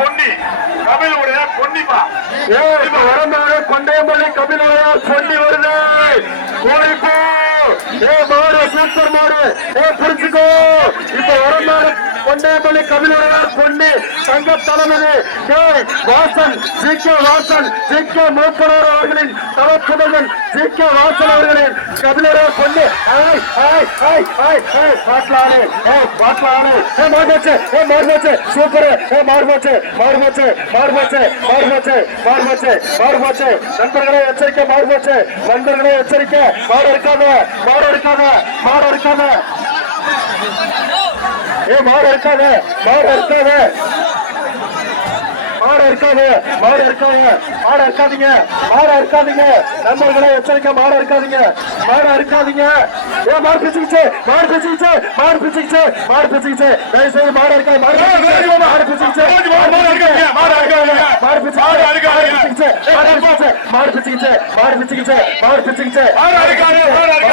பொன்னி கபிலுடைய பொன்னிப்பா ஏ Kondayampalli கபிலாயார் Bondy வருது. கோழிப்பூ. ஏ மாடு super மாடு. ஏ புடிச்சுக்கோ இப்ப வரமாறு கொண்டையம்பள்ளி கபிலாயார் பொண்ணி தங்க தலைமதி. வாசன் கே. வாசன் கே. மூப்பனார் அவர்களின் தவப்புதவன் ஜி கே வாசல் அவர்களின் கபிலரா கொண்டு ஆய் ஆய் ஆய் ஆய் ஆய் பாட்லானே ஏ பாட்லானே ஏ மார்மோச்சு ஏ மார்மோச்சு சூப்பர். ஏ மார்மோச்சு மார்மோச்சு மார்மோச்சு மார்மோச்சு மார்மோச்சு மார்மோச்சு நண்பர்களே எச்சரிக்கை மார்மோச்சு நண்பர்களே எச்சரிக்கை. மாடு இருக்காத மாடு இருக்காத மாடு இருக்காத ஏ மாடு இருக்காத மாடு இருக்காத மாடு இருக்காது மாடு இருக்காது மாடு இருக்காதீங்க மாடு இருக்காதீங்க நண்பர்களே எச்சரிக்கை மாடு இருக்காதீங்க மாடு இருக்காதீங்க ஏ மாடு பிச்சுக்கிச்சு மாடு பிச்சுக்கிச்சு மாடு பிச்சுக்கிச்சு மாடு பிச்சுக்கிச்சு தயவு செய்து மாடு இருக்காது மாடு மாடு பிச்சுக்கிச்சு மாடு இருக்காதீங்க, மாடு இருக்காதீங்க. மாடு பிச்சுக்கிச்சு மாடு இருக்காதீங்க. மாடு பிச்சுக்கிச்சு மாடு பிச்சுக்கிச்சு மாடு பிச்சுக்கிச்சு இருக்காது, இருக்காது. மாடு பிச்சுக்கிச்சு மாடு இருக்காது.